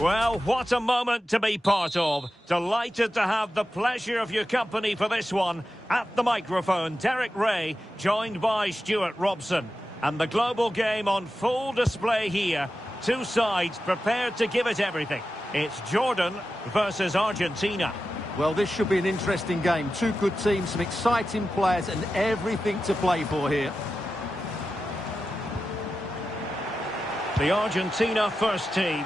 Well, what a moment to be part of. Delighted to have the pleasure of your company for this one. At the microphone, Derek Ray, joined by Stuart Robson. And the global game on full display here. Two sides prepared to give it everything. It's Jordan versus Argentina. Well, this should be an interesting game. Two good teams, some exciting players and everything to play for here. The Argentina first team.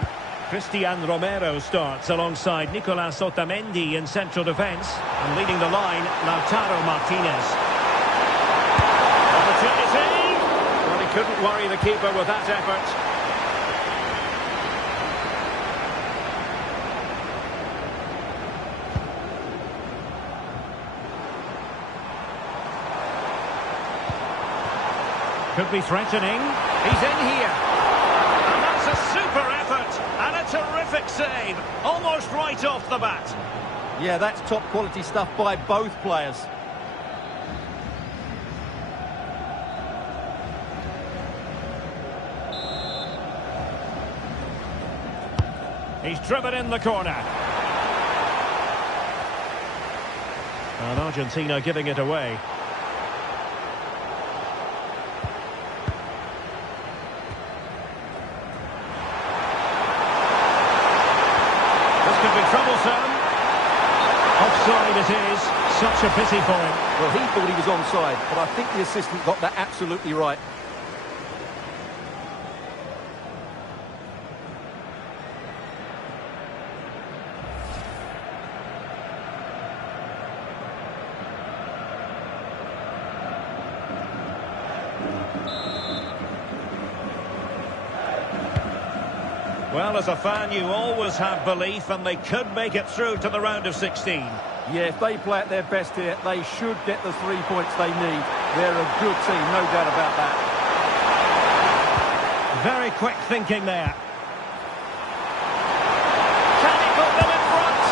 Cristian Romero starts alongside Nicolas Otamendi in central defence. And leading the line, Lautaro Martinez. Opportunity! Well, he couldn't worry the keeper with that effort. Could be threatening. He's in here. And that's a super effort. And a terrific save. Almost right off the bat. Yeah, that's top quality stuff by both players. He's driven in the corner. And Argentina giving it away. Troublesome. Offside it is. Such a pity for him. Well, he thought he was onside, but I think the assistant got that absolutely right. Well, as a fan, you always have belief, and they could make it through to the round of 16. Yeah, if they play at their best here, they should get the 3 points they need. They're a good team, no doubt about that. Very quick thinking there. Can he put them in front?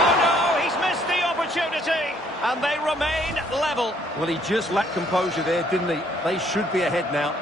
Oh no, he's missed the opportunity, and they remain level. Well, he just lacked composure there, didn't he? They should be ahead now.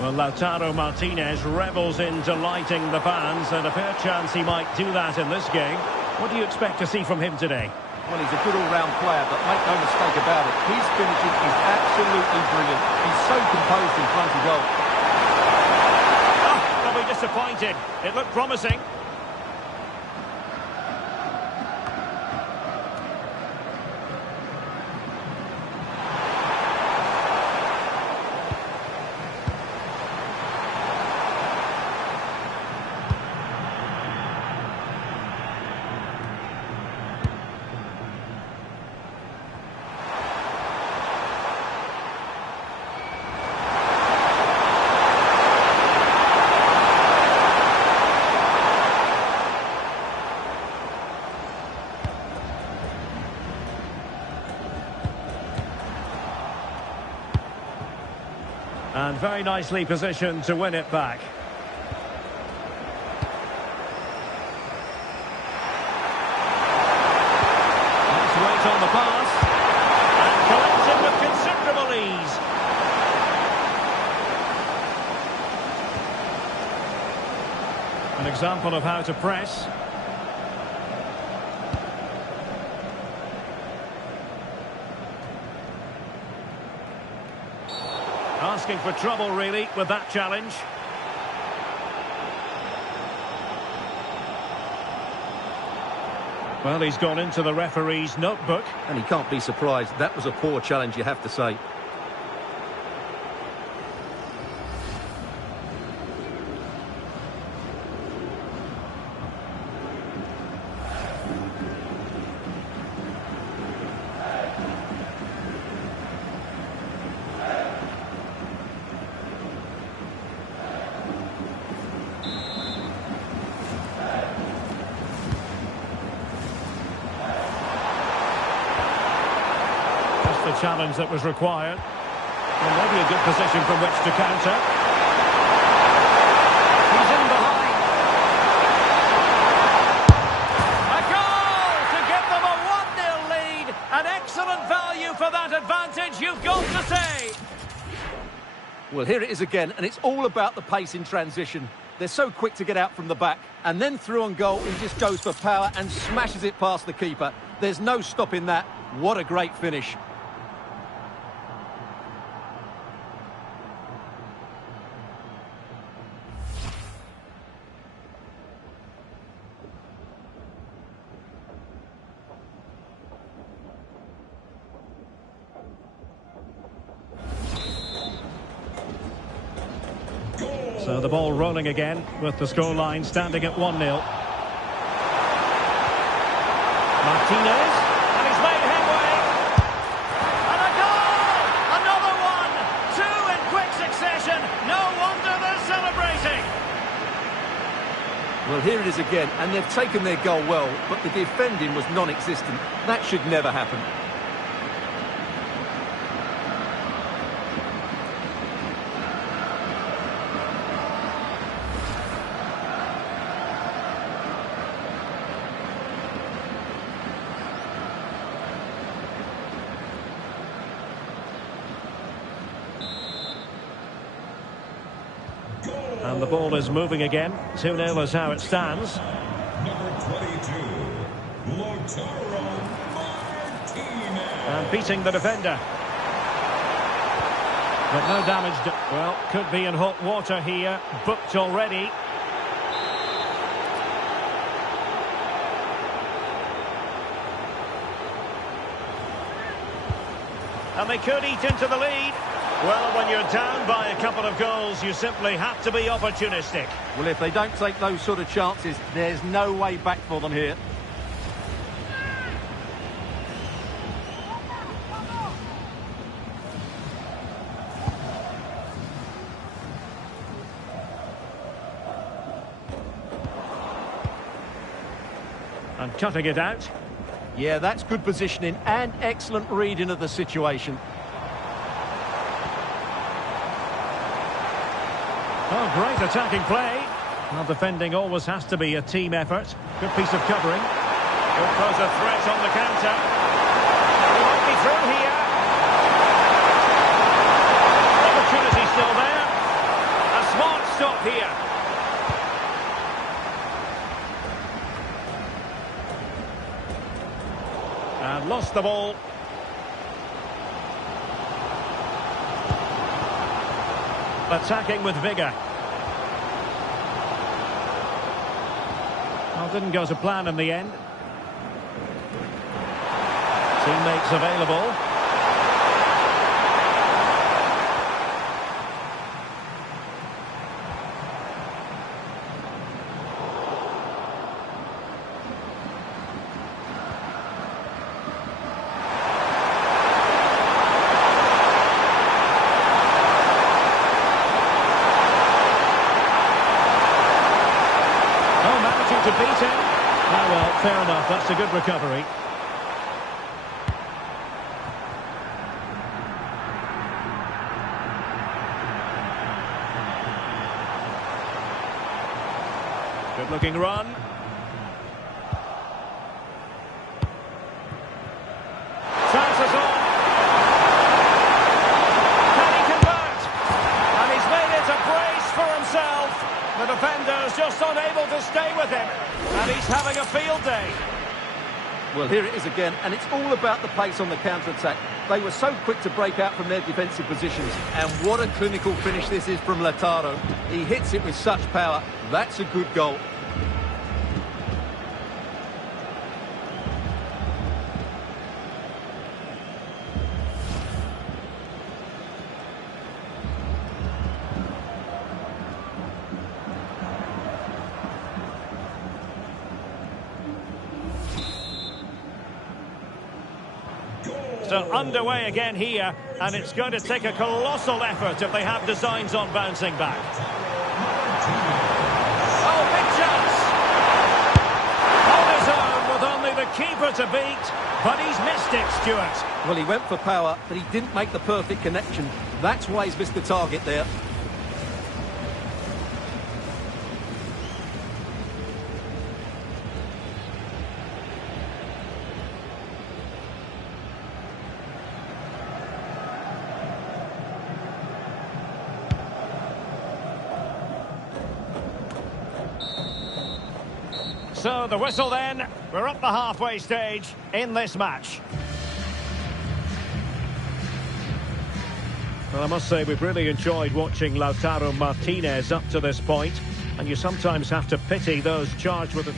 Well, Lautaro Martinez revels in delighting the fans, and a fair chance he might do that in this game. What do you expect to see from him today? Well, he's a good all-round player, but make no mistake about it, his finishing is absolutely brilliant. He's so composed in front of goal. Oh, they'll be disappointed. It looked promising. And very nicely positioned to win it back. Let's wait on the pass. And collects it with considerable ease. An example of how to press. Asking for trouble, really, with that challenge. Well, he's gone into the referee's notebook. And he can't be surprised. That was a poor challenge, you have to say. the challenge that was required. Well, maybe a good position from which to counter. He's in behind. A goal to give them a 1-0 lead. An excellent value for that advantage, you've got to say. Well, here it is again, and it's all about the pace in transition. They're so quick to get out from the back, and then through on goal, he just goes for power and smashes it past the keeper. There's no stopping that. What a great finish. So the ball rolling again with the scoreline standing at 1-0. Martinez, and he's made headway. And a goal! Another one! Two in quick succession. No wonder they're celebrating. Well, here it is again, and they've taken their goal well, but the defending was non-existent. That should never happen. And the ball is moving again. 2-0 is how it stands. Number 22, Lautaro Martinez. And beating the defender. But no damage. Well, could be in hot water here. Booked already. And they could eat into the lead. Well, when you're down by a couple of goals, you simply have to be opportunistic. Well, if they don't take those sort of chances, there's no way back for them here. And cutting it out. Yeah, that's good positioning and excellent reading of the situation. Oh, great attacking play. Well, defending always has to be a team effort. Good piece of covering. Could pose a threat on the counter. He might be through here. Opportunity still there. A smart stop here. And lost the ball. Attacking with vigour. Well, didn't go to plan in the end. Teammates available. To beat him. Oh, well, fair enough. That's a good recovery. Good-looking run. Chances on. Can he convert? And he's made it a brace for himself. The defender's just unable to stay with him. And he's having a field day. Well, here it is again, and it's all about the pace on the counter-attack. They were so quick to break out from their defensive positions. And what a clinical finish this is from Lautaro. He hits it with such power. That's a good goal. So underway again here, and it's going to take a colossal effort if they have designs on bouncing back. Oh, big chance! On his own with only the keeper to beat, but he's missed it, Stuart. Well, he went for power, but he didn't make the perfect connection. That's why he's missed the target there. So the whistle then, we're up the halfway stage in this match. Well, I must say we've really enjoyed watching Lautaro Martinez up to this point, and you sometimes have to pity those charged with it.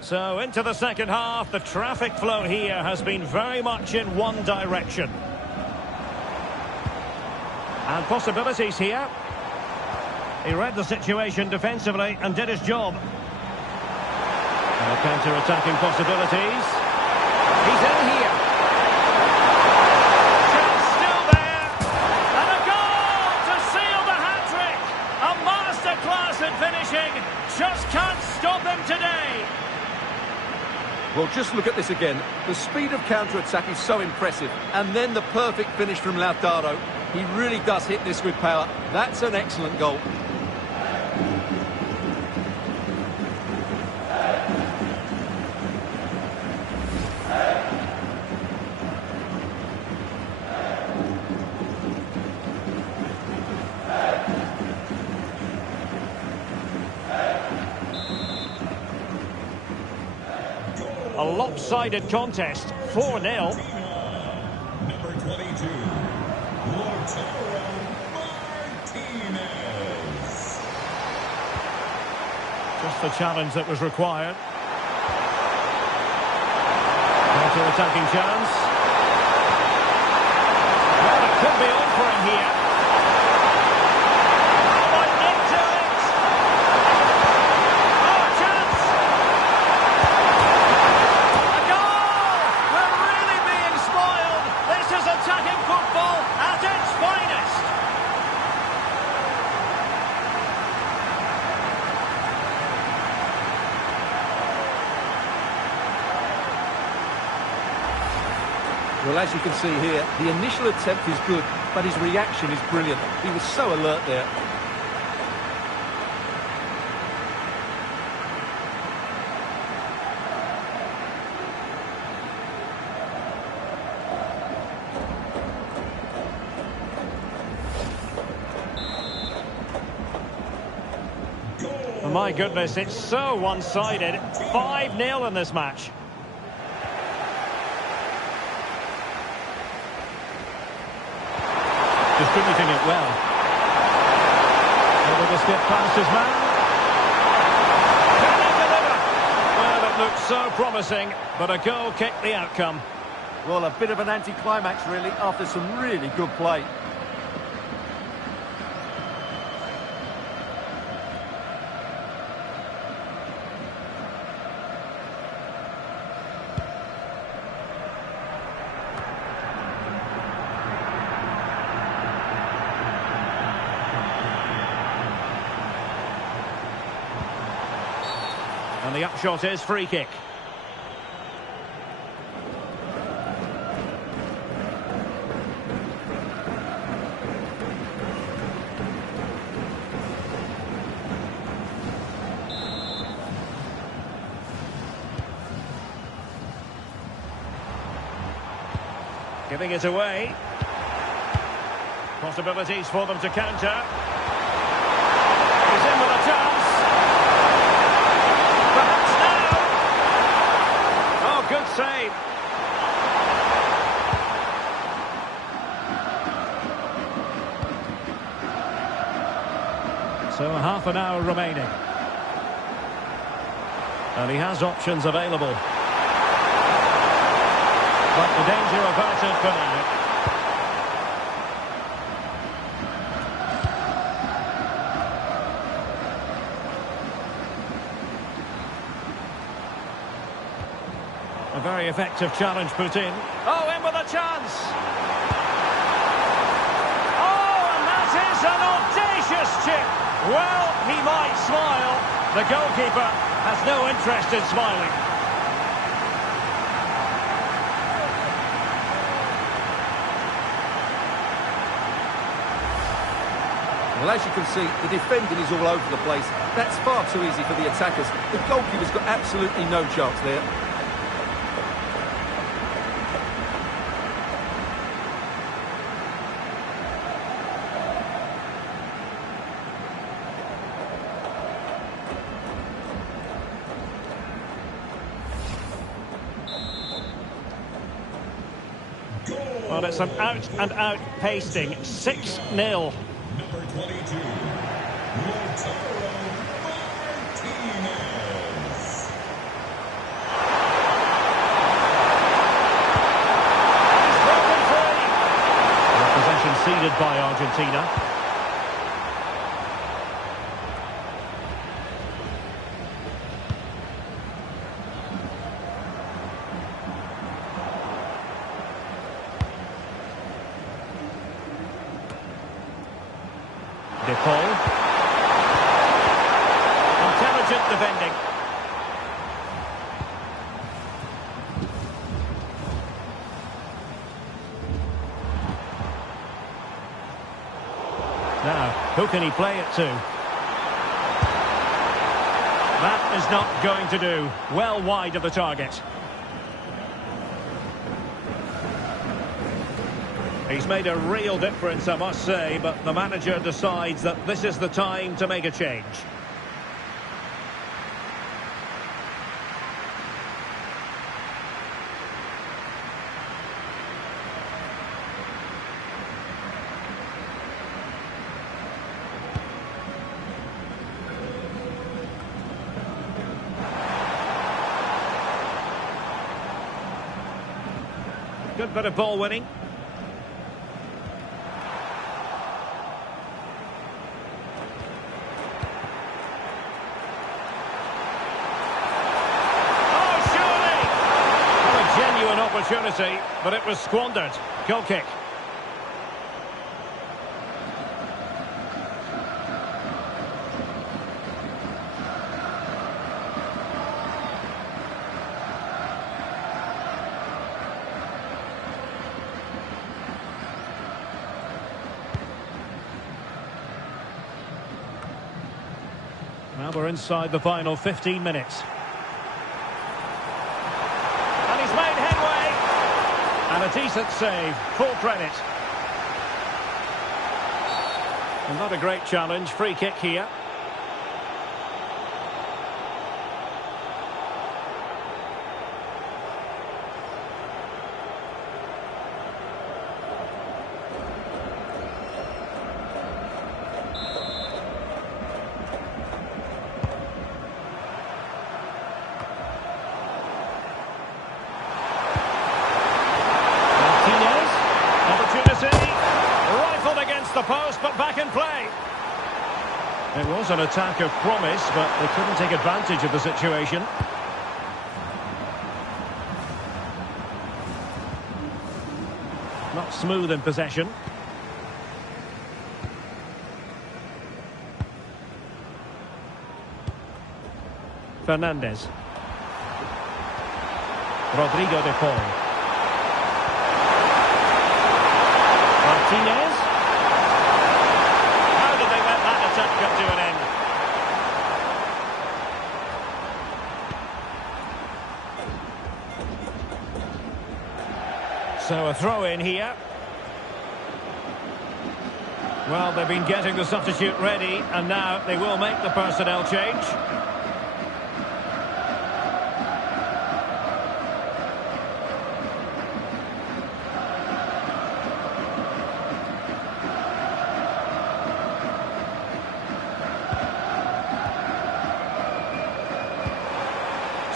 So into the second half, the traffic flow here has been very much in one direction. And possibilities here. He read the situation defensively and did his job. Counter-attacking possibilities. He's in here. Chance still there. And a goal to seal the hat-trick. A masterclass in finishing. Just can't stop him today. Well, just look at this again. The speed of counter-attack is so impressive. And then the perfect finish from Lautaro. He really does hit this with power. That's an excellent goal. A lopsided contest, 4-0. Number 22, Lautaro Martinez. Just the challenge that was required. Counter-attacking chance. Well, it could be on for him here. Oh, into it! Oh, a chance! A goal! We're really being spoiled. This is attacking football at its finest. Well, as you can see here, the initial attempt is good, but his reaction is brilliant. He was so alert there. Oh, my goodness, it's so one-sided. 5-0 in this match. Distributing it well. Able to skip past his man. Can he deliver? Well, it looked so promising, but a goal kicked the outcome. Well, a bit of an anti-climax, really, after some really good play. And the upshot is free kick. Giving it away. Possibilities for them to counter. He's in with a chance. Perhaps now. Oh, good save. So half an hour remaining. And he has options available. But the danger averted for now. A very effective challenge put in. Oh, in with a chance! Oh, and that is an audacious chip! Well, he might smile. The goalkeeper has no interest in smiling. Well, as you can see, the defending is all over the place. That's far too easy for the attackers. The goalkeeper's got absolutely no chance there. Well, it's an out-and-out pasting. 6-0. Number 22, Lautaro Martinez. He's broken free. The possession ceded by Argentina. Paul. Intelligent defending. Now, who can he play it to? That is not going to do. Well wide of the target. He's made a real difference, I must say, but the manager decides that this is the time to make a change. Good bit of ball winning. Opportunity, but it was squandered. Goal kick. Now we're inside the final 15 minutes. And he's made headway. And a decent save, full credit. And not a great challenge, free kick here. Rifled against the post, but back in play. It was an attack of promise, but they couldn't take advantage of the situation. Not smooth in possession. Fernandez. Rodrigo de Paul. Martinez. How did they let that attack come to an end? So a throw in here. Well, they've been getting the substitute ready, and now they will make the personnel change.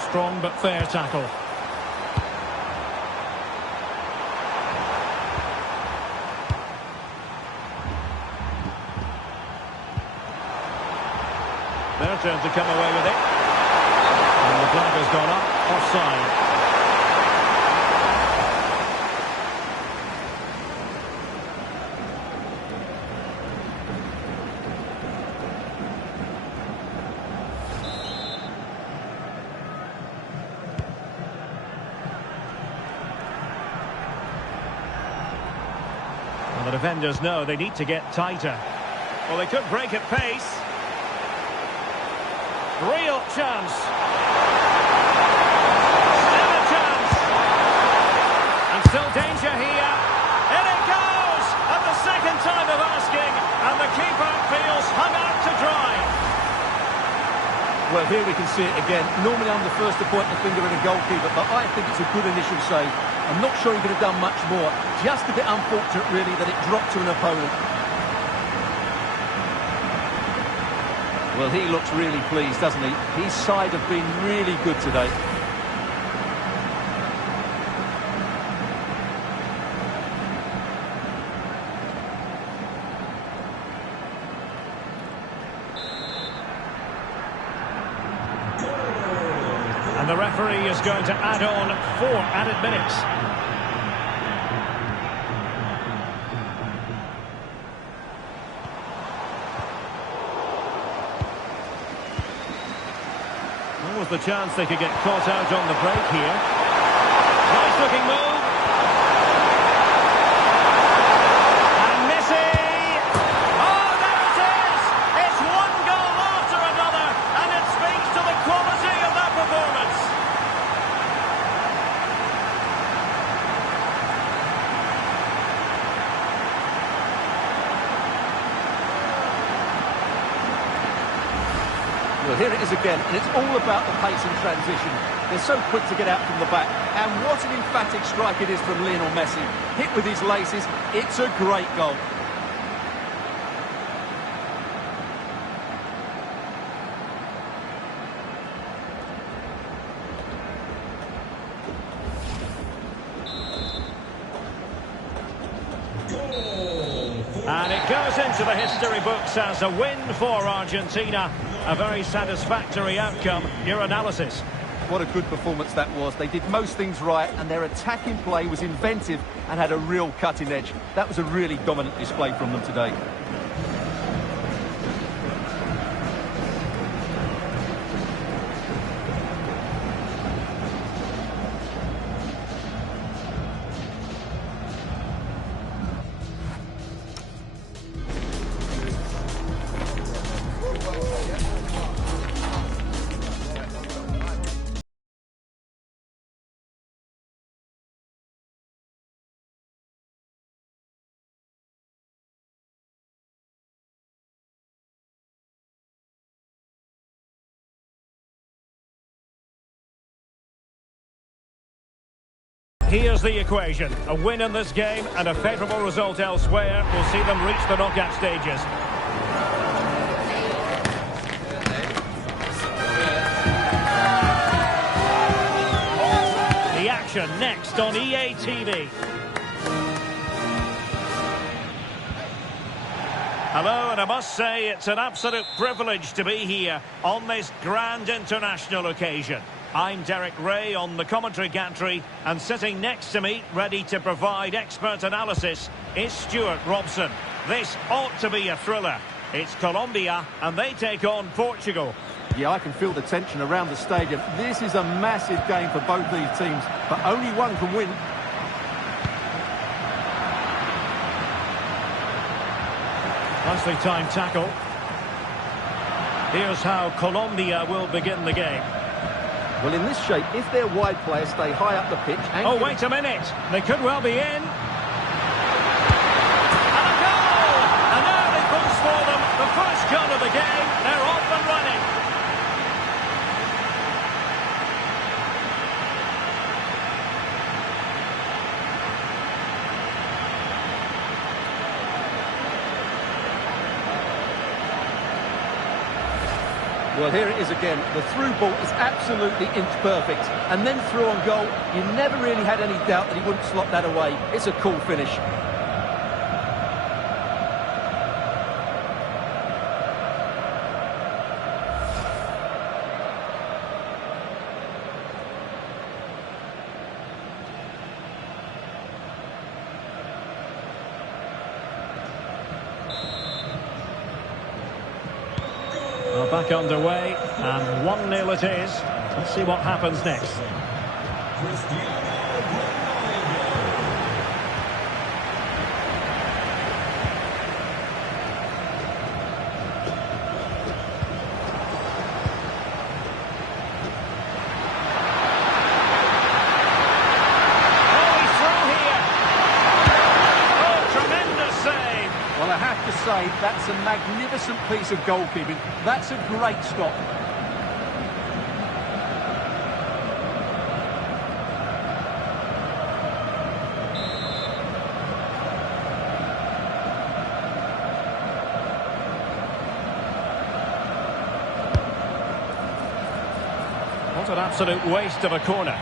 Strong but fair tackle. Their turn to come away with it. And the flag has gone up, offside. The defenders know they need to get tighter. Well, they could break at pace. Real chance. Still a chance. And still danger here. In it goes! At the second time of asking, and the keeper feels hung out to dry. Well, here we can see it again. Normally I'm the first to point the finger at a goalkeeper, but I think it's a good initial save. I'm not sure he could have done much more. Just a bit unfortunate, really, that it dropped to an opponent. Well, he looks really pleased, doesn't he? His side have been really good today. And the referee is going to add on 4 added minutes. What was the chance they could get caught out on the break here? Nice looking move. And Messi! Oh, there it is! It's one goal after another, and it speaks to the quality of that performance. Well, here it is again, and it's all about the pace and transition. They're so quick to get out from the back, and what an emphatic strike it is from Lionel Messi. Hit with his laces, it's a great goal. And it goes into the history books as a win for Argentina. A very satisfactory outcome. Your analysis. What a good performance that was. They did most things right, and their attacking play was inventive and had a real cutting edge. That was a really dominant display from them today. Here's the equation. A win in this game and a favourable result elsewhere will see them reach the knockout stages. The action next on EA TV. Hello, and I must say it's an absolute privilege to be here on this grand international occasion. I'm Derek Ray on the commentary gantry, and sitting next to me, ready to provide expert analysis, is Stuart Robson. This ought to be a thriller. It's Colombia, and they take on Portugal. Yeah, I can feel the tension around the stadium. This is a massive game for both these teams, but only one can win. Nicely timed tackle. Here's how Colombia will begin the game. Well, in this shape, if their wide players stay high up the pitch... And oh, wait a minute. They could well be in. And a goal! And now they boost for them. The first goal of the game. They're off and running. Well, here it is again. The through ball is absolutely inch-perfect. And then through on goal, you never really had any doubt that he wouldn't slot that away. It's a cool finish. Well, back underway, and 1-0 it is. Let's see what happens next. That's a magnificent piece of goalkeeping. That's a great stop. What an absolute waste of a corner.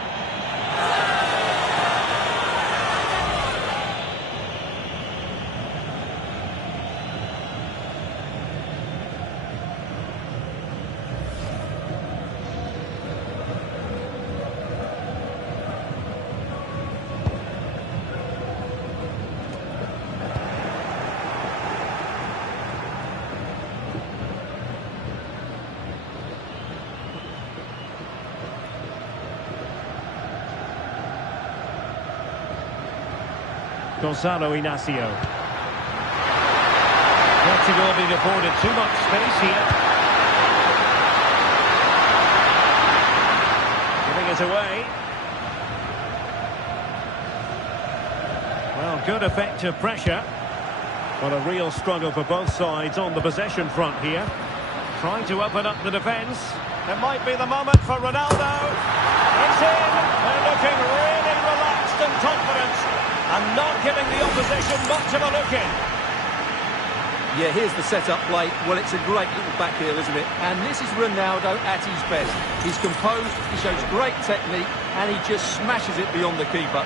Gonzalo Inacio. Portugal being afforded too much space here. Giving it away. Well, good effective pressure. But a real struggle for both sides on the possession front here. Trying to open up the defence. It might be the moment for Ronaldo. It's in. They're looking really relaxed and confident. And not giving the opposition much of a look in. Yeah, here's the set-up play. Well, it's a great little back heel, isn't it? And this is Ronaldo at his best. He's composed, he shows great technique, and he just smashes it beyond the keeper.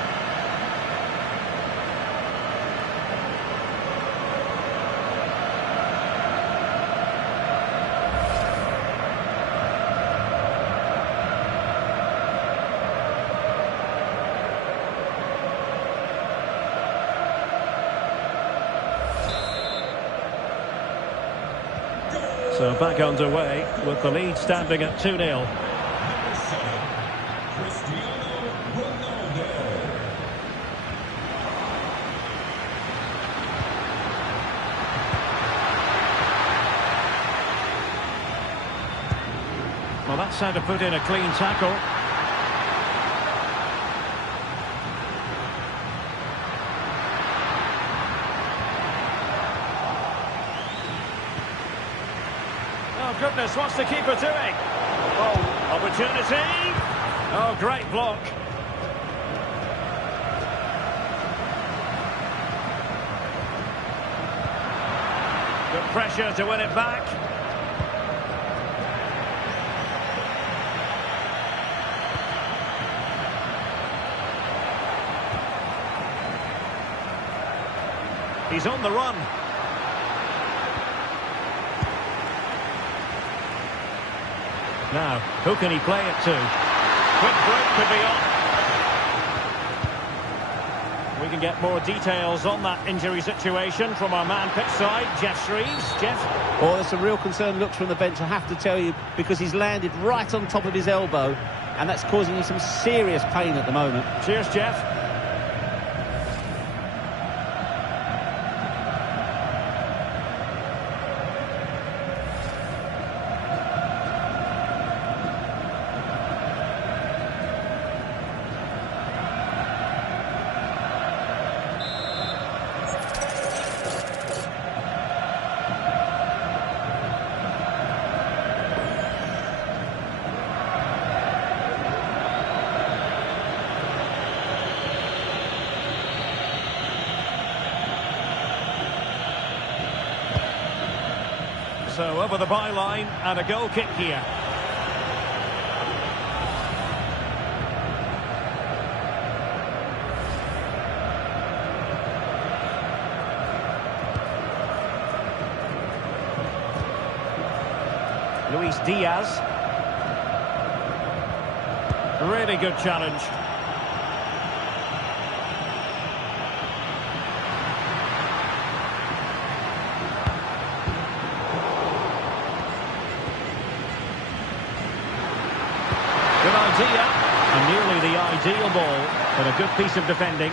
So back underway with the lead standing at 2-0. Number 7, Cristiano Ronaldo. Well, that's how to put in a clean tackle. Oh, goodness, what's the keeper doing? Oh, opportunity. Oh, great block. Good pressure to win it back. He's on the run. Now, who can he play it to? Quick break could be on. We can get more details on that injury situation from our man pitch side, Jeff Shreves. Jeff? Well, it's a real concern look from the bench, I have to tell you, because he's landed right on top of his elbow, and that's causing him some serious pain at the moment. Cheers, Jeff. So over the byline and a goal kick here. Luis Diaz. Really good challenge. Good idea, and nearly the ideal ball, but a good piece of defending.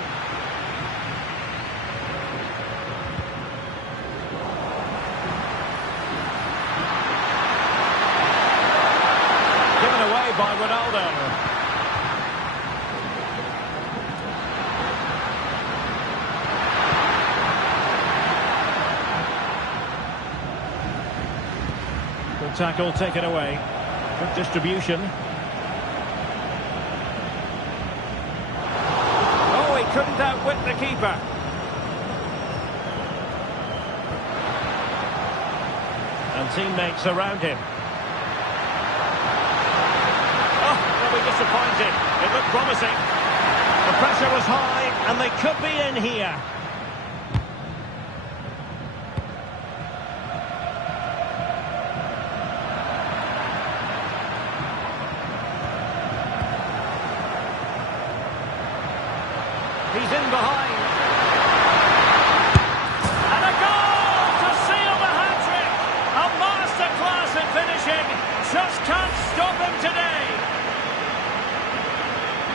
Given away by Ronaldo. tackle taken away. Good distribution. Oh, he couldn't outwit the keeper. And teammates around him. Oh, they'll be disappointed. It looked promising. The pressure was high, and they could be in here. He's in behind. And a goal to seal the hat-trick. A masterclass in finishing. Just can't stop him today.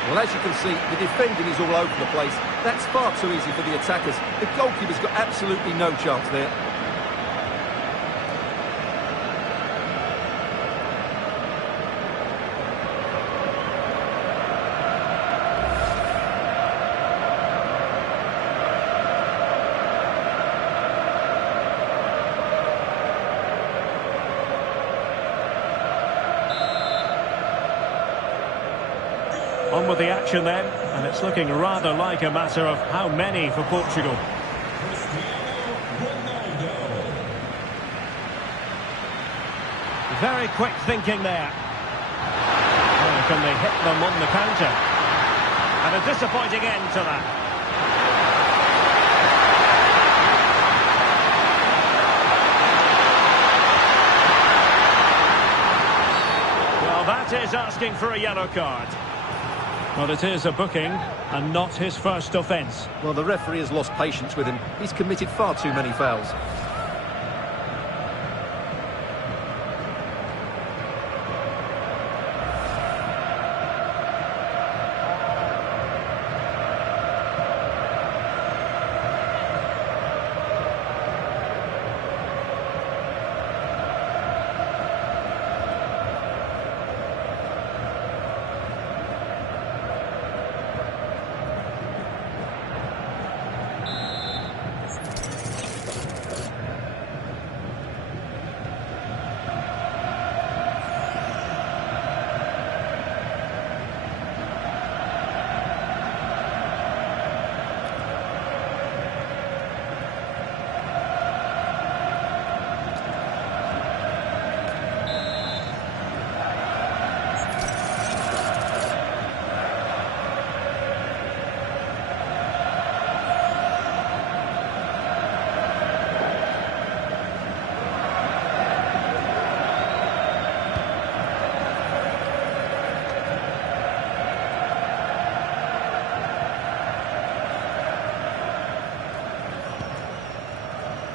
Well, as you can see, the defending is all over the place. That's far too easy for the attackers. The goalkeeper's got absolutely no chance there. On with the action then, and it's looking rather like a matter of how many for Portugal. Very quick thinking there. Oh, can they hit them on the counter? And a disappointing end to that. Well, that is asking for a yellow card. Well, it is a booking, and not his first offence. Well, the referee has lost patience with him. He's committed far too many fouls.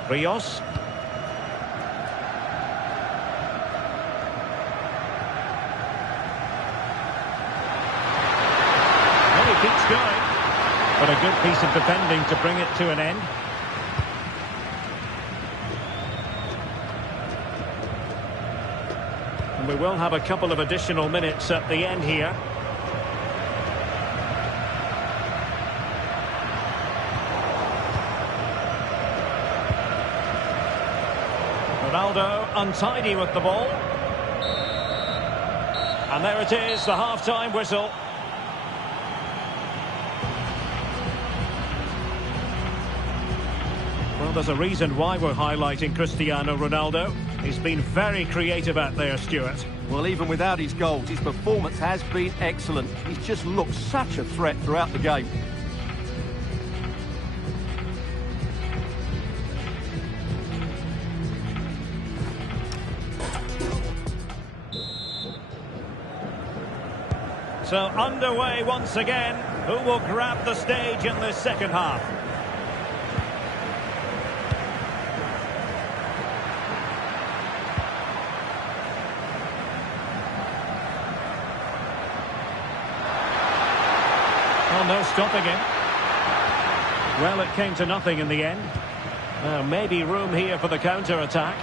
Rios. Well, he keeps going, but a good piece of defending to bring it to an end. And we will have a couple of additional minutes at the end here. Ronaldo untidy with the ball. And there it is, the half-time whistle. Well, there's a reason why we're highlighting Cristiano Ronaldo. He's been very creative out there, Stuart. Well, even without his goals, his performance has been excellent. He's just looked such a threat throughout the game. So underway once again. Who will grab the stage in this second half? Oh, no stopping him. Well, it came to nothing in the end. Maybe room here for the counter-attack.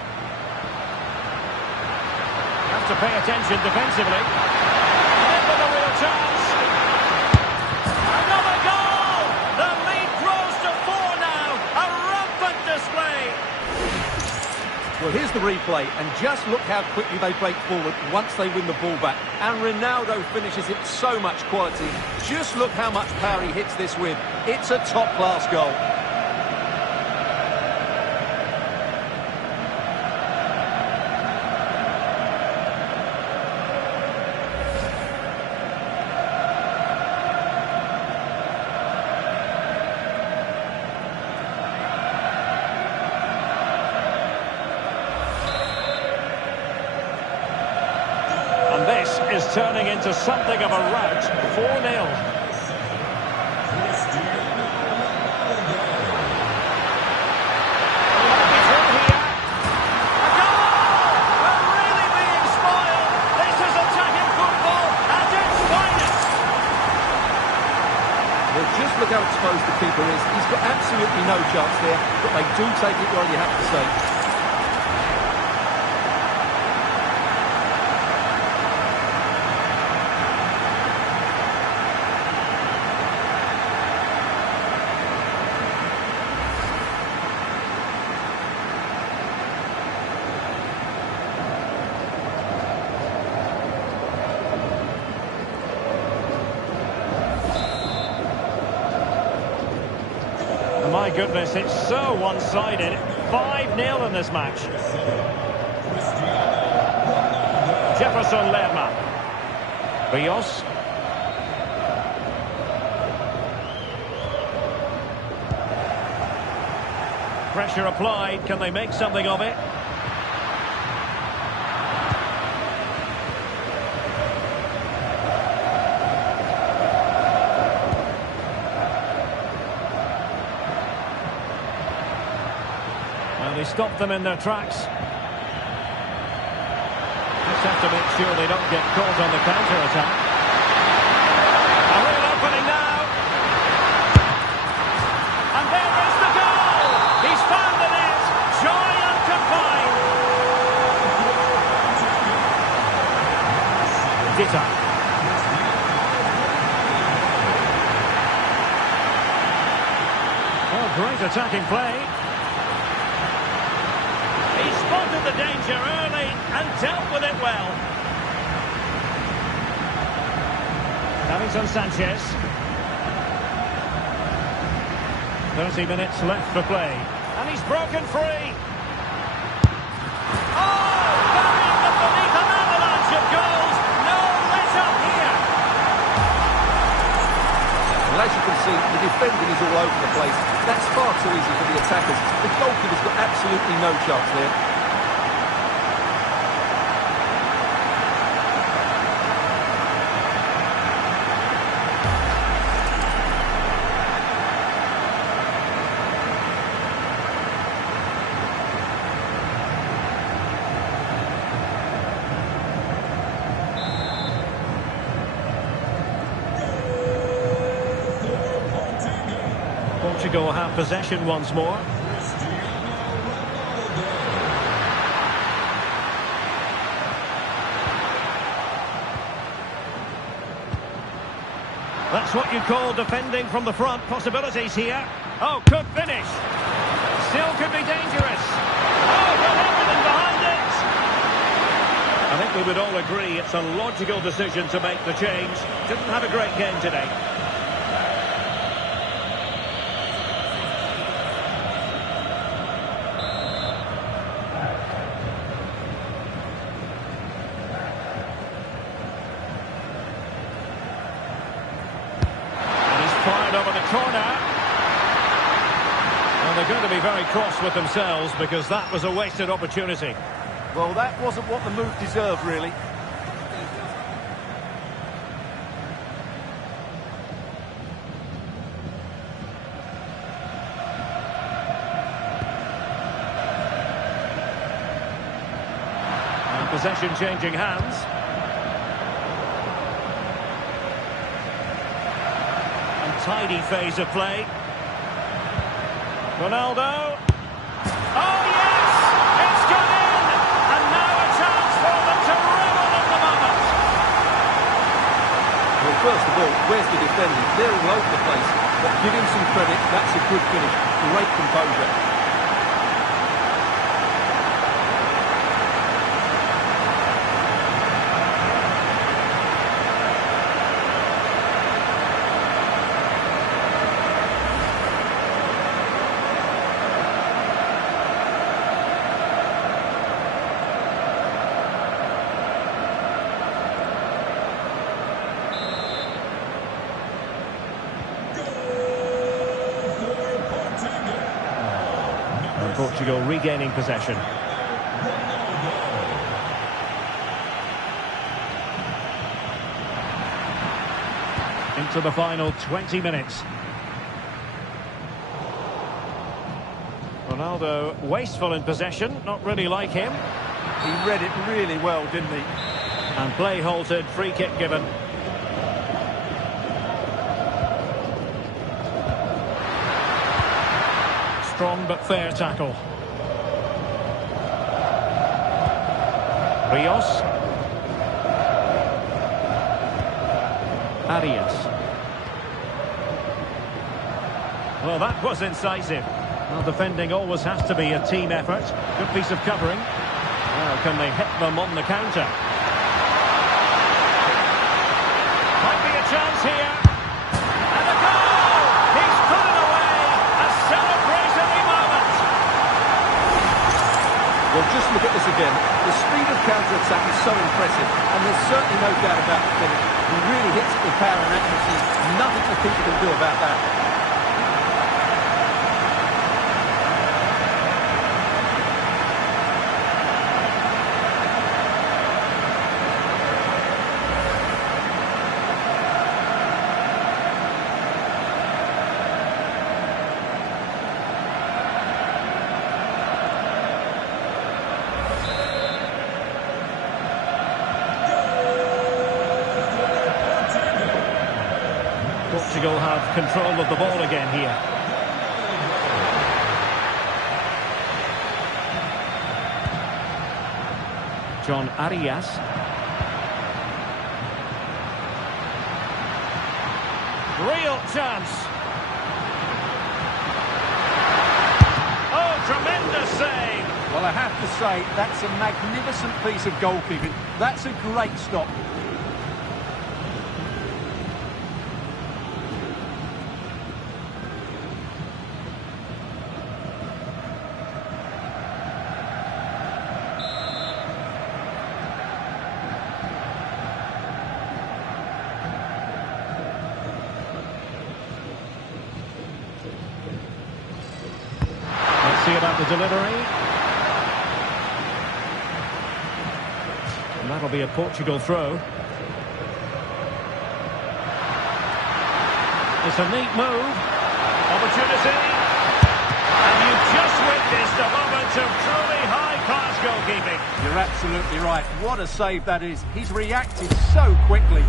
Have to pay attention defensively. With a real chance. Another goal! The lead grows to 4 now. A rampant display. Well, here's the replay, and just look how quickly they break forward once they win the ball back. And Ronaldo finishes it so much quality. Just look how much power he hits this with. It's a top-class goal. This is turning into something of a rout. 4-0. Just look how exposed the keeper is. He's got absolutely no chance there, but they do take it well, you have to say. My goodness, it's so one-sided. 5-0 in this match. Jefferson Lerma. Rios. Pressure applied. Can they make something of it? They stop them in their tracks. Just have to make sure they don't get caught on the counter-attack. A real opening now. And there is the goal! He's found the net. Joy unconfined. Dita. Oh, great attacking play. He spotted the danger early and dealt with it well. Davinson Sanchez. 30 minutes left for play. And he's broken free. Oh, burying them beneath an avalanche of goals. No let-up here. Well, as you can see, the defending is all over the place. That's far too easy for the attackers. The goalkeeper's got absolutely no chance there. Portugal have possession once more. That's what you call defending from the front. Possibilities here. Oh, good finish. Still could be dangerous. Oh, got everything behind it. I think we would all agree it's a logical decision to make the change. Didn't have a great game today. Fired over the corner. And they're going to be very cross with themselves because that was a wasted opportunity. Well, that wasn't what the move deserved, really. And possession changing hands. Tidy phase of play. Ronaldo. Oh, yes! It's gone in! And now a chance for them to revel in the moment. Well, first of all, where's the defending? They're all over the place. But give him some credit, that's a good finish. Great composure. Portugal regaining possession. Into the final 20 minutes. Ronaldo wasteful in possession, not really like him. He read it really well, didn't he? And play halted, free kick given. Strong but fair tackle. Rios. Arias. Well, that was incisive. Well, defending always has to be a team effort. Good piece of covering. Now, can they hit them on the counter? Might be a chance here. And a goal! He's put it away! A celebratory moment! Well, just look at this again. The speed of counter-attack is so impressive, and there's certainly no doubt about the finish. He really hits it with power and accuracy. Nothing the keeper can do about that. Portugal have control of the ball again here. John Arias. Real chance. Oh, tremendous save. Well, I have to say, that's a magnificent piece of goalkeeping. That's a great stop. See about the delivery. And that'll be a Portugal throw. It's a neat move. Opportunity. And you just witnessed a moment of truly high-class goalkeeping. You're absolutely right. What a save that is. He's reacted so quickly.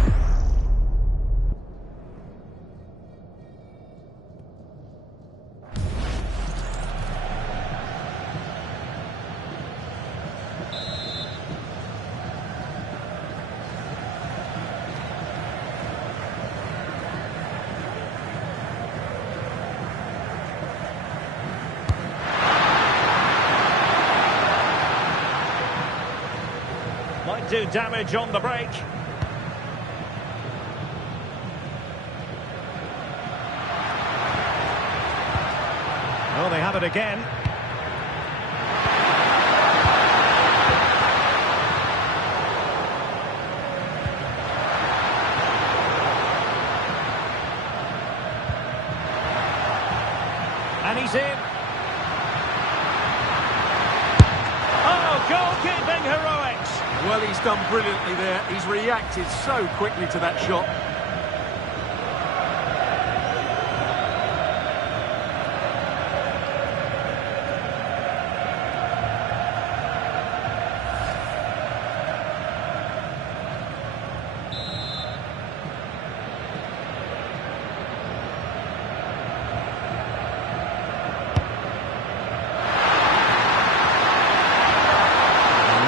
Might do damage on the break. Oh, they have it again. And he's in. Oh, goalkeeping heroics. Well, he's done brilliantly there. He's reacted so quickly to that shot.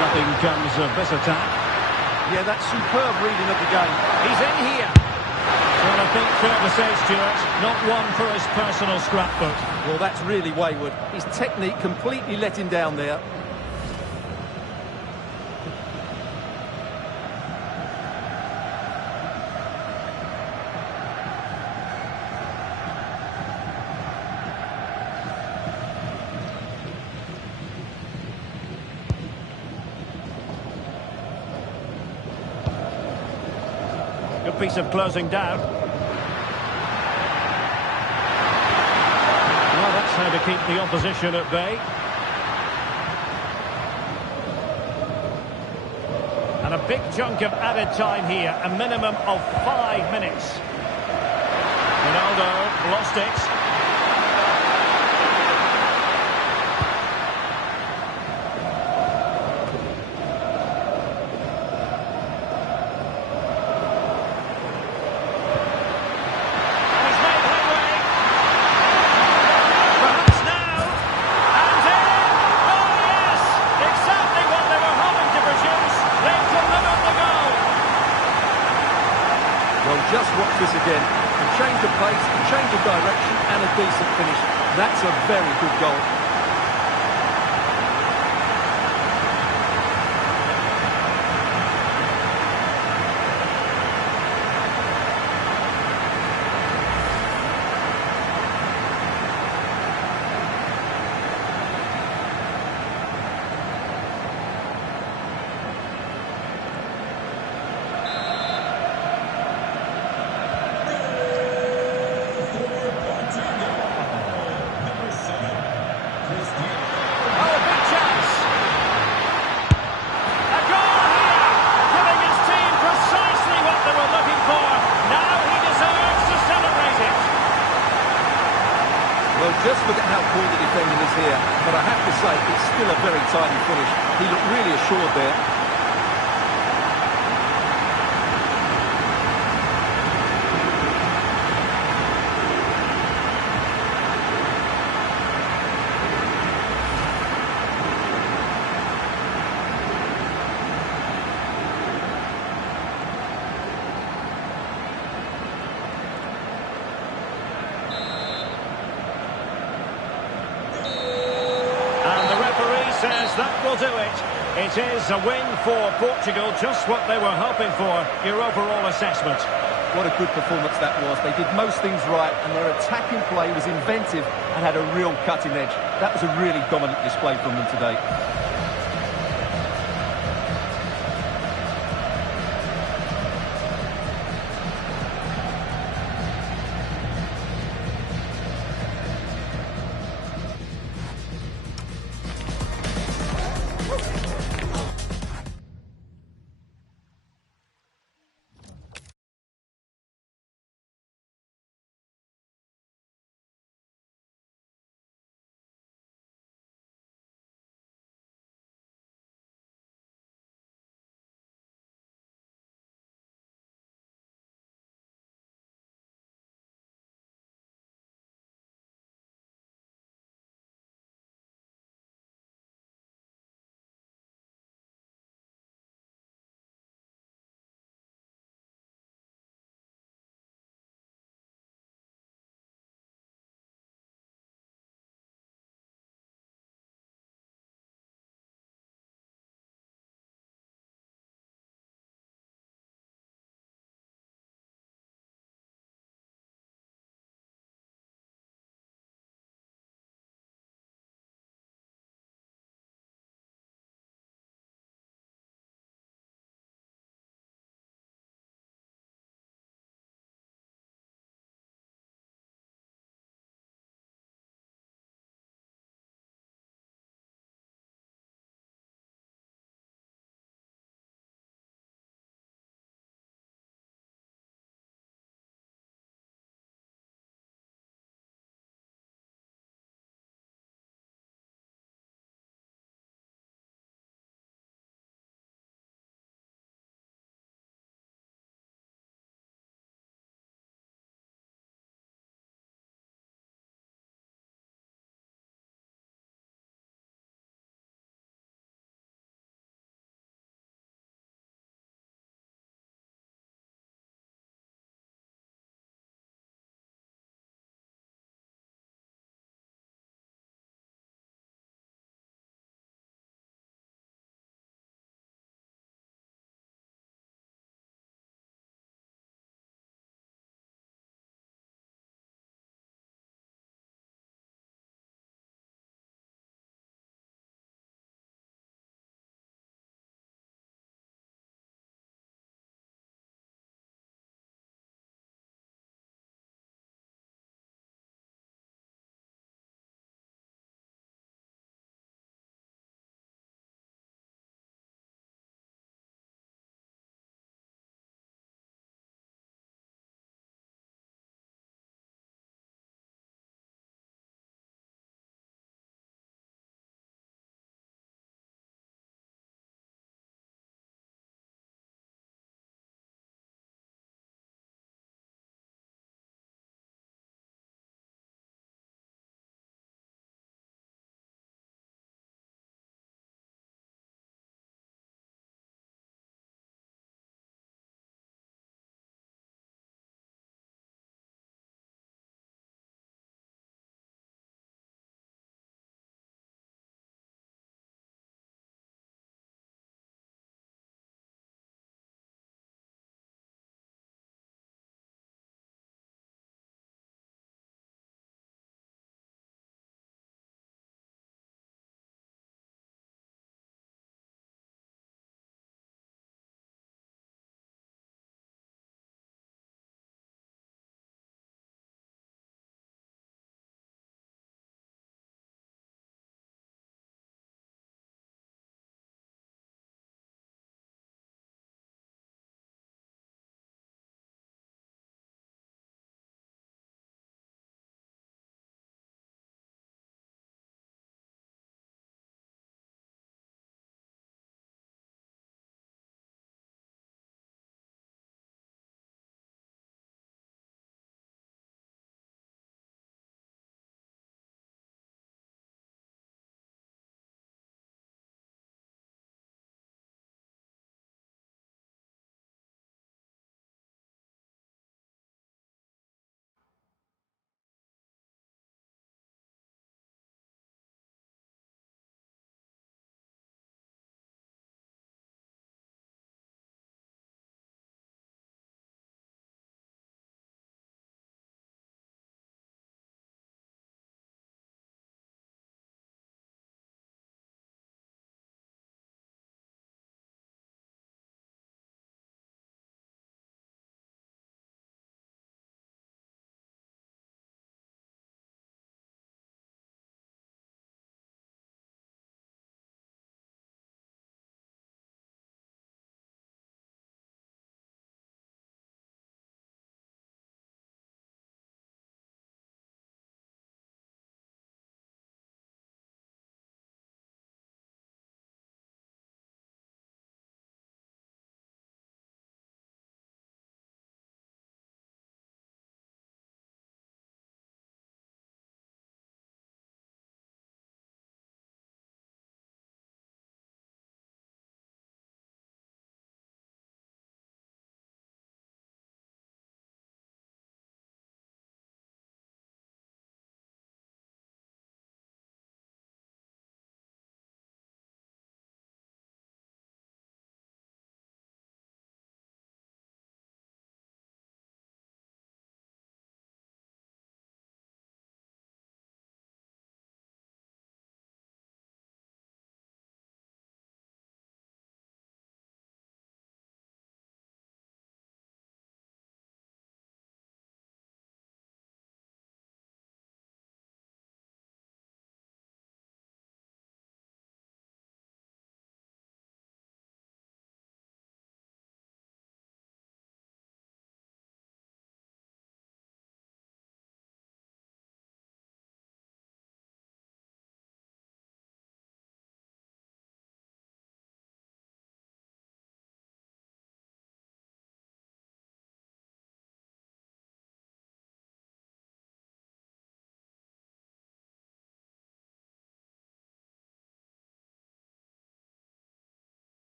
Nothing comes of this attack. Yeah, that's superb reading of the game. He's in here. Well, I think fair to say, Stuart, not one for his personal scrapbook. Well, that's really wayward. His technique completely let him down there. Good piece of closing down. Well, that's how to keep the opposition at bay. big chunk of added time here, a minimum of 5 minutes. Ronaldo lost it. Just watch this again. A change of pace, a change of direction and a decent finish. That's a very good goal. Well, just look at how poor the defending is here. But I have to say, it's still a very tidy finish. He looked really assured there. Says that will do it. It is a win for Portugal, just what they were hoping for. Your overall assessment? What a good performance that was. They did most things right and their attacking play was inventive and had a real cutting edge. That was a really dominant display from them today.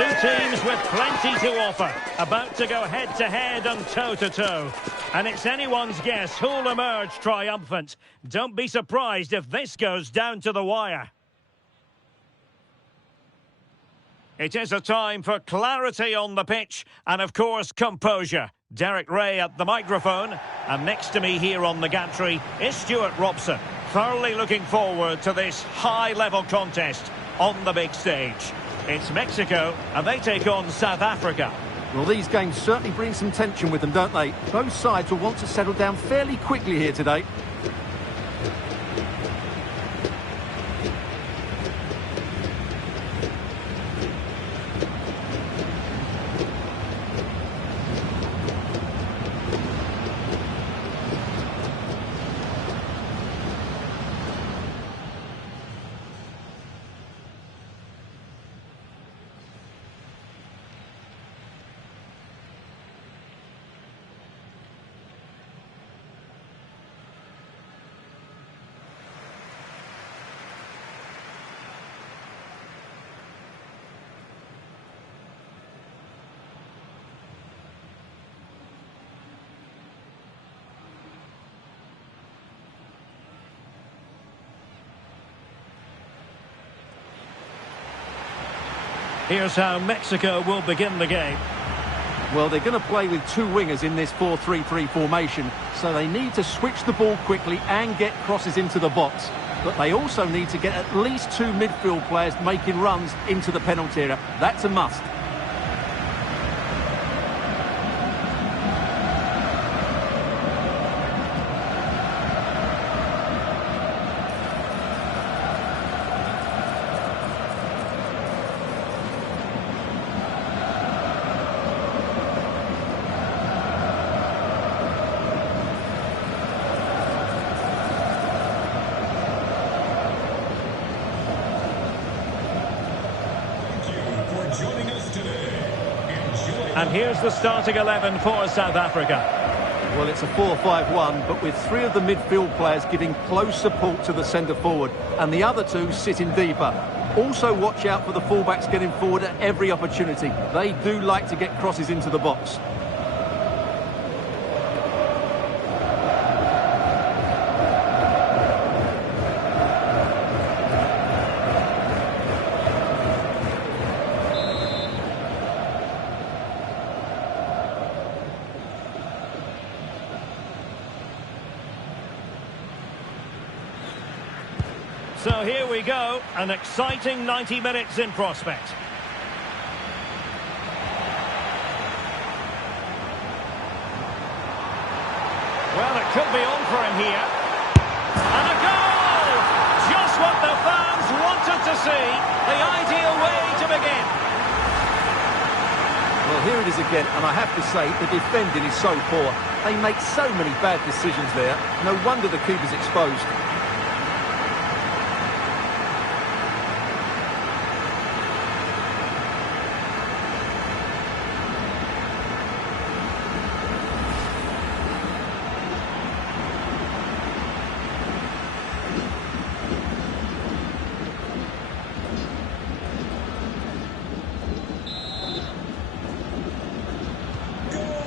Two teams with plenty to offer, about to go head-to-head and toe-to-toe. And it's anyone's guess who'll emerge triumphant. Don't be surprised if this goes down to the wire. It is a time for clarity on the pitch and, of course, composure. Derek Ray at the microphone, and next to me here on the gantry is Stuart Robson. Thoroughly looking forward to this high-level contest on the big stage. It's Mexico, and they take on South Africa. Well, these games certainly bring some tension with them, don't they? Both sides will want to settle down fairly quickly here today. Here's how Mexico will begin the game. Well, they're going to play with two wingers in this 4-3-3 formation, so they need to switch the ball quickly and get crosses into the box. But they also need to get at least two midfield players making runs into the penalty area. That's a must. And here's the starting 11 for South Africa. Well, it's a 4-5-1, but with three of the midfield players giving close support to the centre forward, and the other two sitting deeper. Also watch out for the fullbacks getting forward at every opportunity. They do like to get crosses into the box. So here we go, an exciting 90 minutes in prospect. Well, it could be on for him here. And a goal! Just what the fans wanted to see. The ideal way to begin. Well, here it is again, and I have to say, the defending is so poor. They make so many bad decisions there. No wonder the keeper's exposed.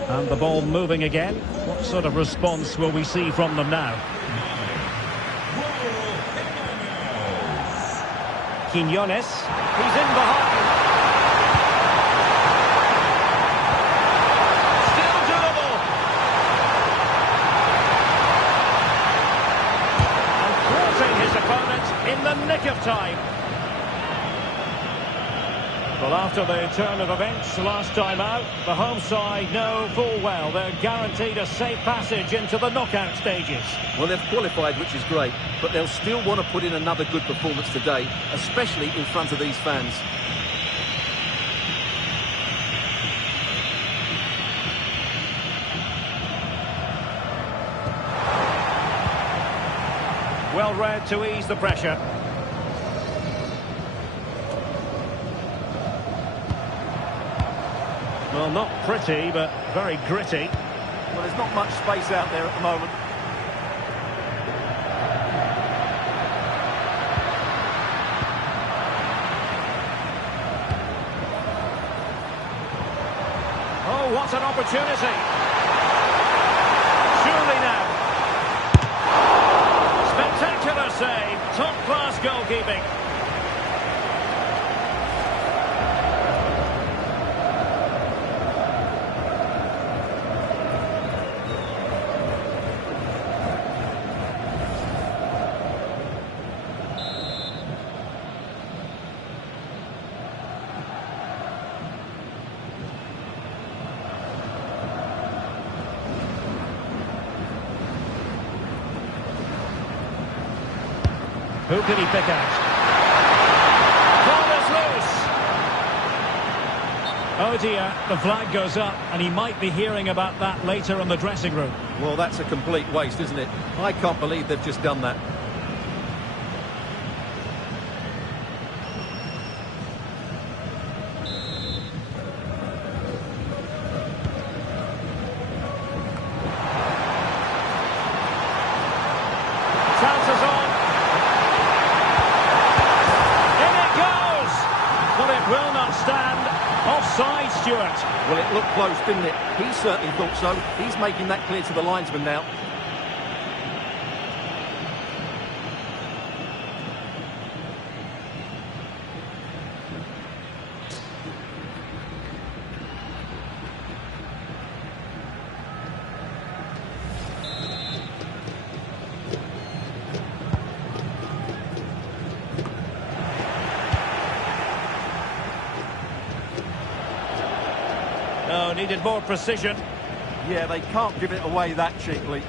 And the ball moving again. What sort of response will we see from them now? Quinones. He's in behind. Still doable. And thwarting his opponent in the nick of time. Well, after the turn of events last time out, the home side know full well they're guaranteed a safe passage into the knockout stages. Well, they've qualified, which is great, but they'll still want to put in another good performance today, especially in front of these fans. Well read to ease the pressure. Well, not pretty, but very gritty. Well, there's not much space out there at the moment. What an opportunity. Surely now. Spectacular save. Top-class goalkeeping. Who can he pick out? Ball is loose. Oh dear, the flag goes up, and he might be hearing about that later in the dressing room. Well, that's a complete waste, isn't it? I can't believe they've just done that. Chances on. In it goes! But it will not stand. Offside, Stuart. Well, it looked close, didn't it? He certainly thought so. He's making that clear to the linesman now. Oh, needed more precision. Yeah, they can't give it away that cheaply.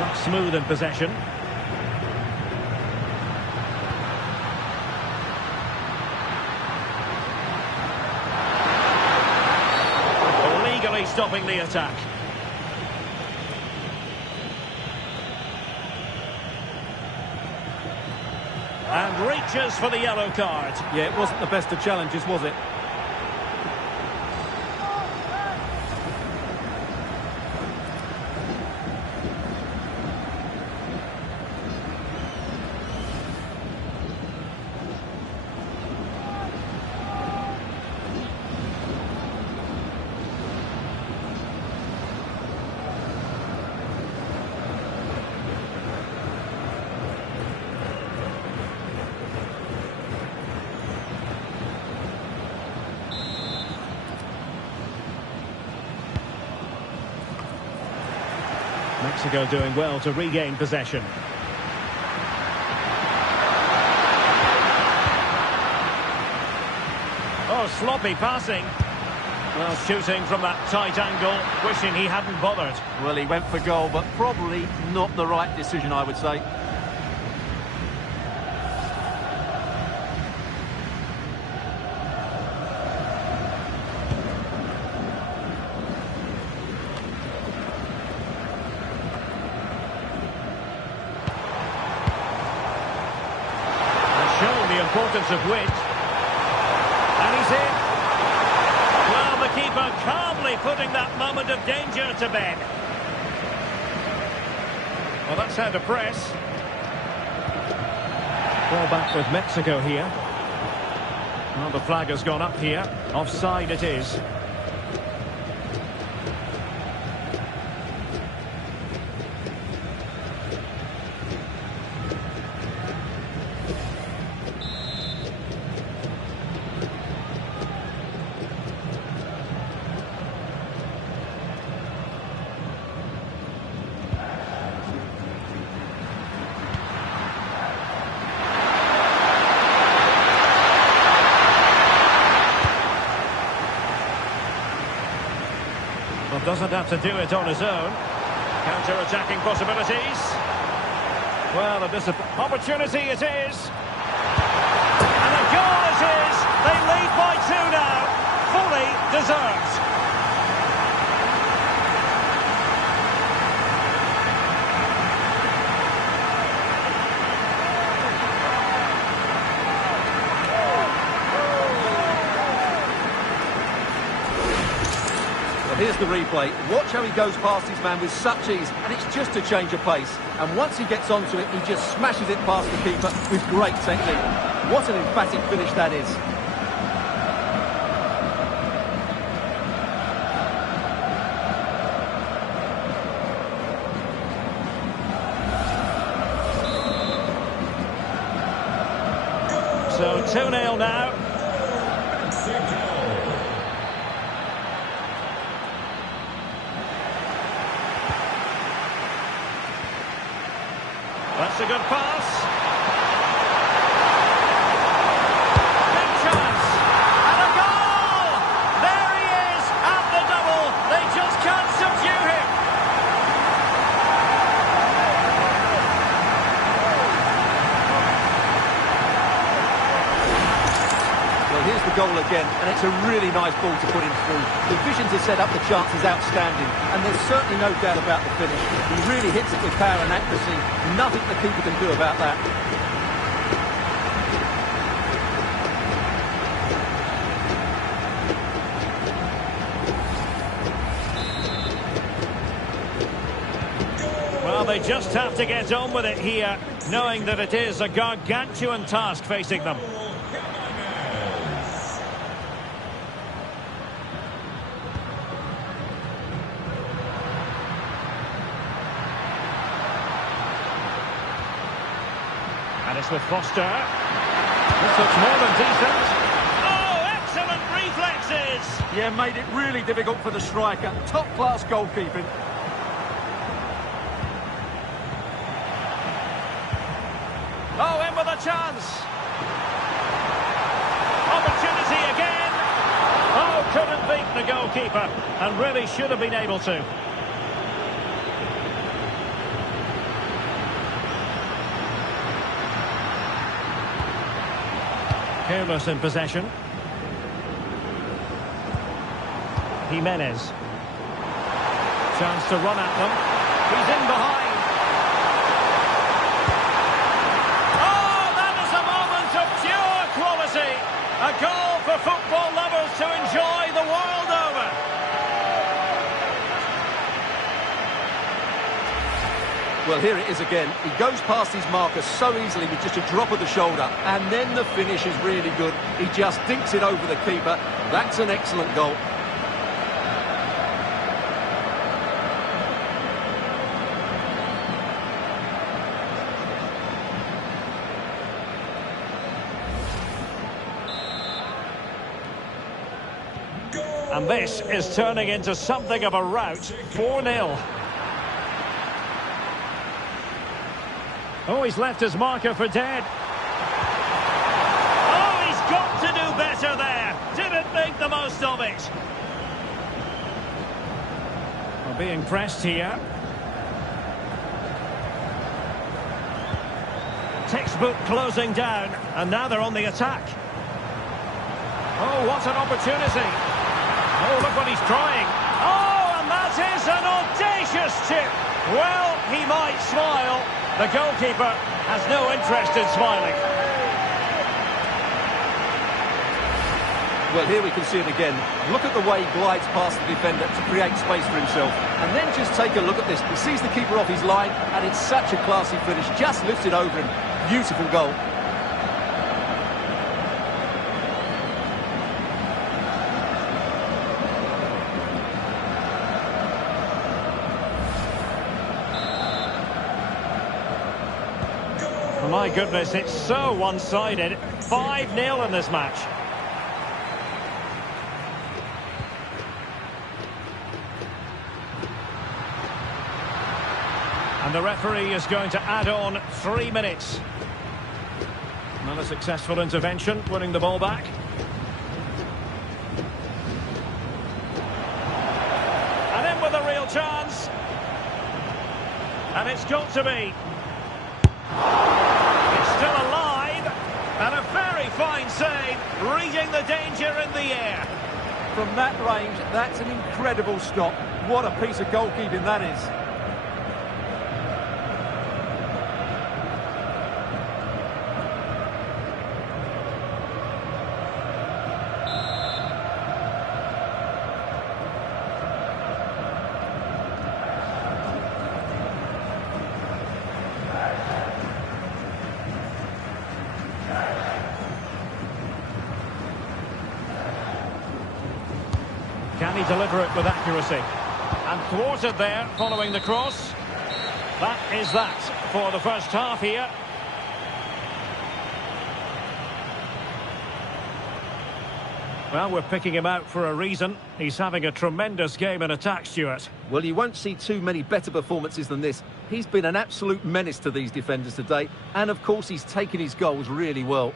Not smooth in possession. Legally stopping the attack. And reaches for the yellow card. Yeah, it wasn't the best of challenges, was it? Mexico doing well to regain possession. Oh, sloppy passing. Well, shooting from that tight angle, wishing he hadn't bothered. Well, he went for goal, but probably not the right decision, I would say. Importance of width. And he's in. Well, the keeper calmly putting that moment of danger to bed. Well, that's how to press. Ball back with Mexico here. Well, the flag has gone up here. Offside it is. Well, doesn't have to do it on his own. Counter-attacking possibilities. Well, a opportunity it is. And a goal it is. They lead by 2 now. Fully deserved. here's the replay. Watch how he goes past his man with such ease, and it's just a change of pace. And once he gets onto it, he just smashes it past the keeper with great technique. What an emphatic finish that is. So 2-0 now. That's a good pass. Big chance. And a goal! There he is at the double. They just can't subdue him. Well, here's the goal again, and it's a really nice ball to put him through. The vision to set up the chance is outstanding, and there's certainly no doubt about the finish. He really hits it with power and accuracy. Nothing the keeper can do about that. Well, they just have to get on with it here, knowing that it is a gargantuan task facing them. And it's with Foster. This looks more than decent. Oh, excellent reflexes! Yeah, made it really difficult for the striker. Top-class goalkeeping. Oh, in with a chance. Opportunity again. Oh, couldn't beat the goalkeeper, and really should have been able to. Careless in possession. Jimenez. Chance to run at them. He's in behind. Oh, that is a moment of pure quality. A goal for football lovers to enjoy the world over. Well, here it is again. He goes past his marker so easily with just a drop of the shoulder. And then the finish is really good. He just dinks it over the keeper. That's an excellent goal. And this is turning into something of a rout. 4-0. Oh, he's left his marker for dead. Oh, he's got to do better there. Didn't make the most of it. Well, being pressed here. Textbook closing down, and now they're on the attack. Oh, what an opportunity. Oh, look what he's trying. Oh, and that is an audacious chip. Well, he might smile. The goalkeeper has no interest in smiling. Well, here we can see it again. Look at the way he glides past the defender to create space for himself. And then just take a look at this. He sees the keeper off his line, and it's such a classy finish. Just lifts it over him. Beautiful goal. My goodness, it's so one-sided. 5-0 in this match. And the referee is going to add on 3 minutes. Not a successful intervention, winning the ball back. And in with a real chance. And it's got to be. Still alive, and a very fine save, reading the danger in the air. From that range, that's an incredible stop. What a piece of goalkeeping that is. Can he deliver it with accuracy? And thwarted there following the cross. That is that for the first half here. Well, we're picking him out for a reason. He's having a tremendous game in attack, Stuart. Well, you won't see too many better performances than this. He's been an absolute menace to these defenders today. And, of course, he's taken his goals really well.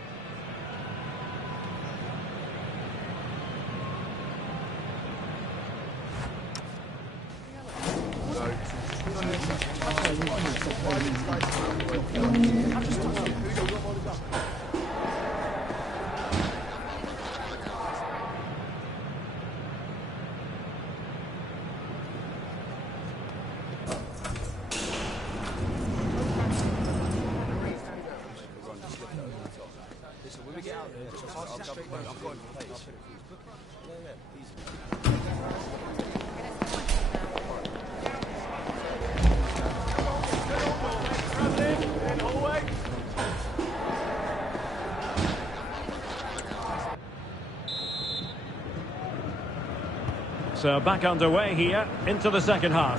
So back underway here into the second half.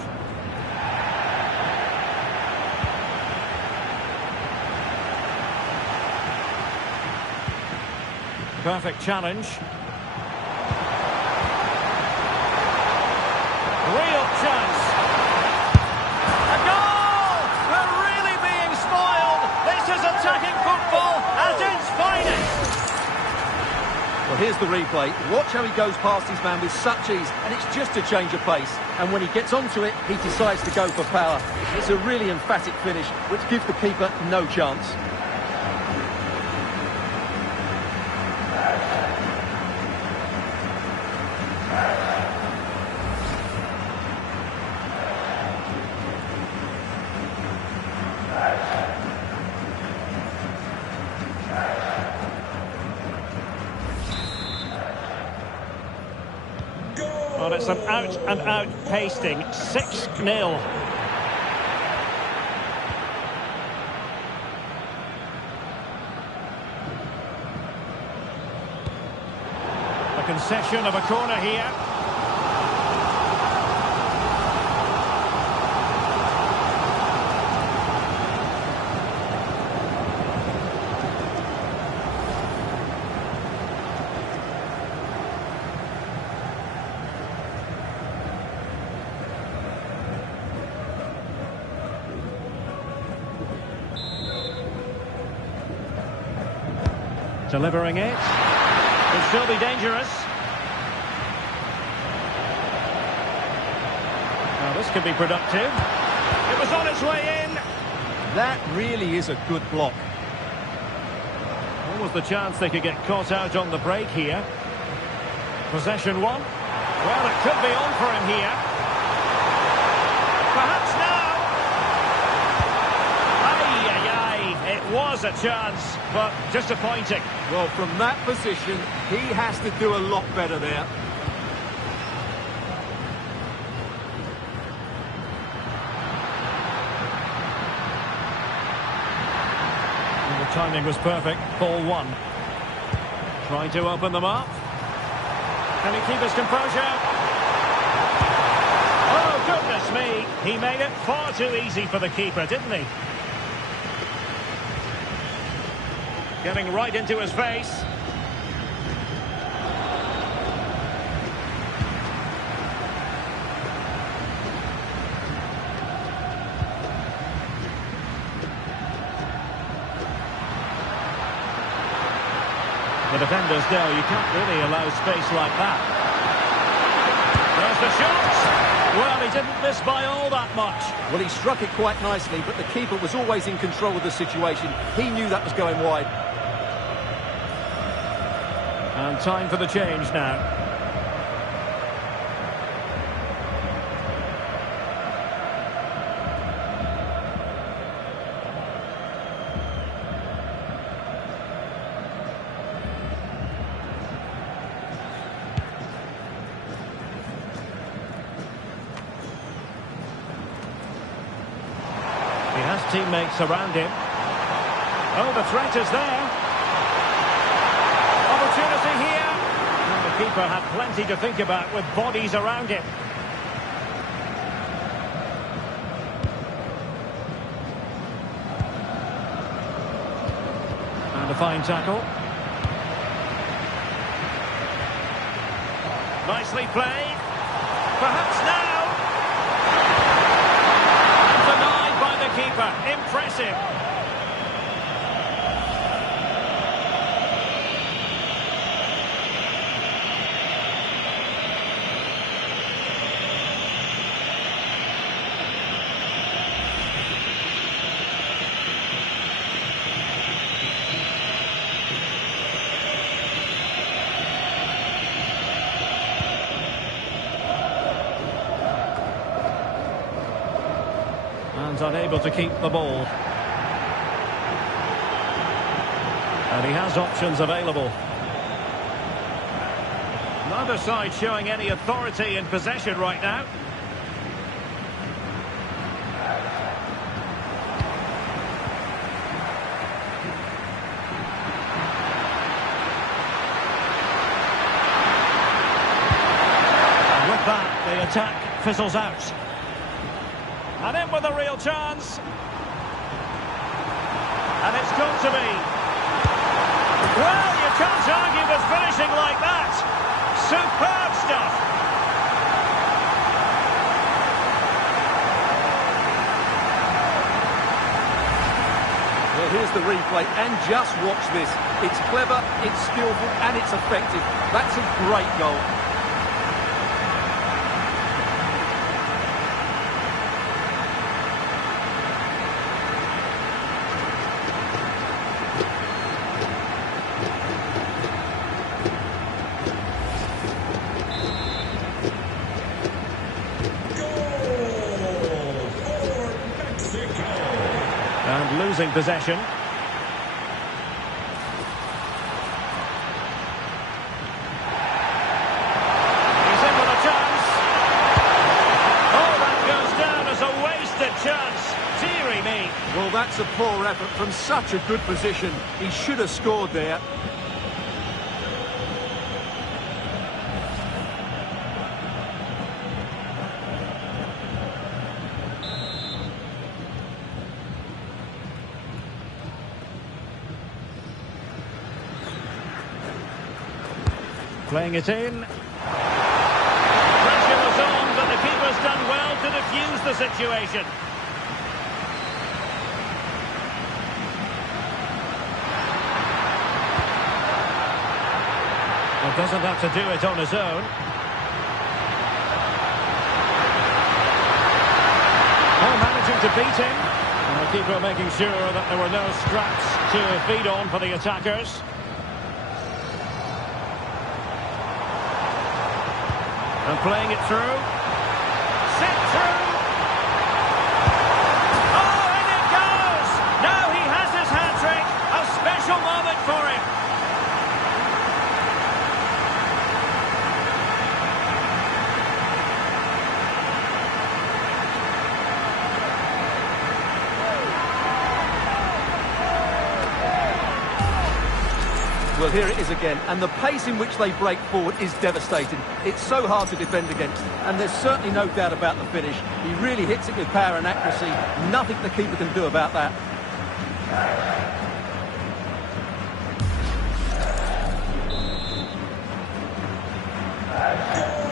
Perfect challenge. Real chance. A goal! We're really being spoiled. This is attacking football at its finest. Well, here's the replay. Watch how he goes past his man with such ease, and it's just a change of pace. And when he gets onto it, he decides to go for power. It's a really emphatic finish, which gives the keeper no chance. Well, it's an out-and-out pasting. 6-0. A concession of a corner here. Delivering it. Could still be dangerous. Now this could be productive. It was on its way in. That really is a good block. What was the chance they could get caught out on the break here? Possession one. Well, it could be on for him here. Perhaps now. It was a chance, but disappointing. Well, from that position, he has to do a lot better there. And the timing was perfect. Ball one. Trying to open them up. Can he keep his composure? Oh, goodness me. He made it far too easy for the keeper, didn't he? Getting right into his face. The defenders know you can't really allow space like that. There's the shot. Well, he didn't miss by all that much. Well, he struck it quite nicely, but the keeper was always in control of the situation. He knew that was going wide. And time for the change now. He has teammates around him. Oh, the threat is there. Opportunity here. And the keeper had plenty to think about with bodies around him. And a fine tackle. Nicely played. Perhaps now. And denied by the keeper. Impressive. And unable to keep the ball. And he has options available. Neither side showing any authority in possession right now. And with that, the attack fizzles out. And in with a real chance. And it's got to be. Well, you can't argue with finishing like that. Superb stuff. Well, here's the replay, and just watch this. It's clever, it's skillful, and it's effective. That's a great goal. And losing possession. He's in with a chance. Oh, that goes down as a wasted chance. Deary me. Well, that's a poor effort from such a good position. He should have scored there. Playing it in. Pressure was on, but the keeper's done well to defuse the situation. Well, doesn't have to do it on his own. Oh, managing to beat him. And the keeper making sure that there were no scraps to feed on for the attackers. And playing it through. Sent through. Oh, and it goes! Now he has his hat-trick. A special moment for him. Well, here it is again, and the pace in which they break forward is devastating. It's so hard to defend against, and there's certainly no doubt about the finish. He really hits it with power and accuracy. Nothing the keeper can do about that.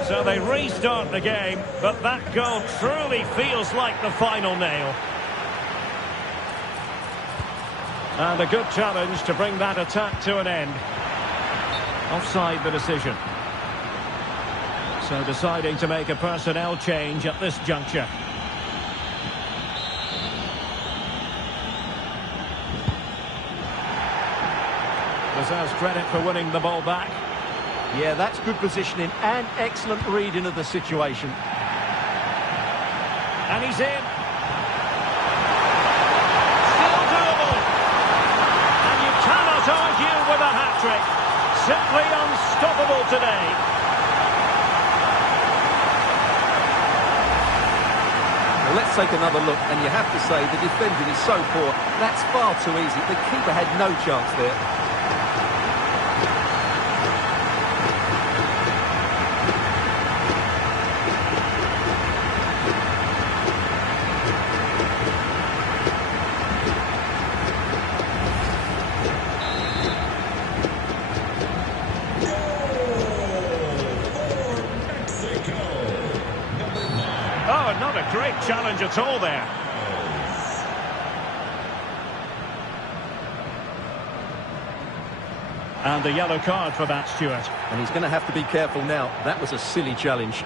So they restart the game, but that goal truly feels like the final nail. And a good challenge to bring that attack to an end. Offside the decision. So deciding to make a personnel change at this juncture. Deserves credit for winning the ball back. Yeah, that's good positioning and excellent reading of the situation. And he's in. Argue with a hat-trick. Simply unstoppable today. Well, let's take another look, and you have to say the defending is so poor. That's far too easy. The keeper had no chance there. not a great challenge at all there. And a yellow card for that, Stuart. And he's going to have to be careful now. That was a silly challenge.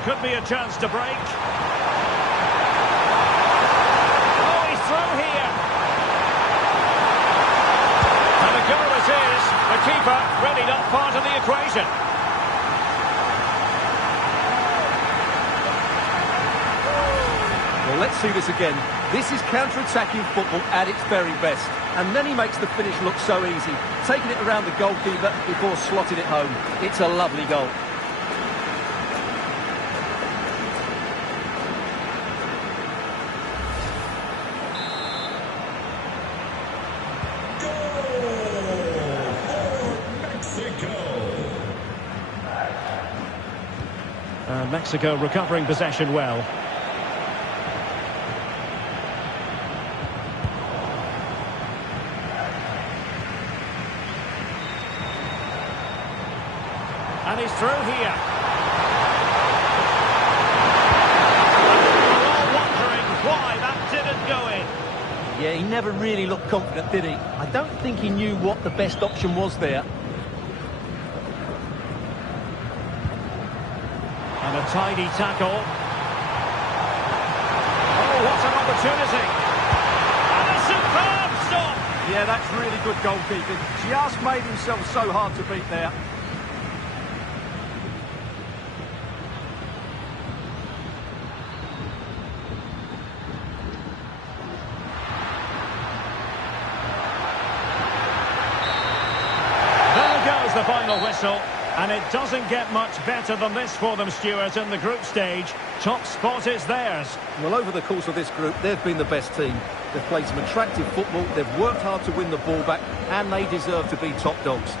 Could be a chance to break. Oh, he's through here. And a goal it is. The keeper really not part of the equation. Well, let's see this again. This is counter-attacking football at its very best. And then he makes the finish look so easy, taking it around the goalkeeper before slotting it home. It's a lovely goal. Mexico recovering possession well. And he's through here. We're all wondering why that didn't go in. Yeah, he never really looked confident, did he? I don't think he knew what the best option was there. And a tidy tackle. Oh, what an opportunity. And a superb stop. Yeah, that's really good goalkeeping. Just made himself so hard to beat there. There goes the final whistle. And it doesn't get much better than this for them, Stuart, in the group stage. Top spot is theirs. Well, over the course of this group, they've been the best team. They've played some attractive football, they've worked hard to win the ball back, and they deserve to be top dogs.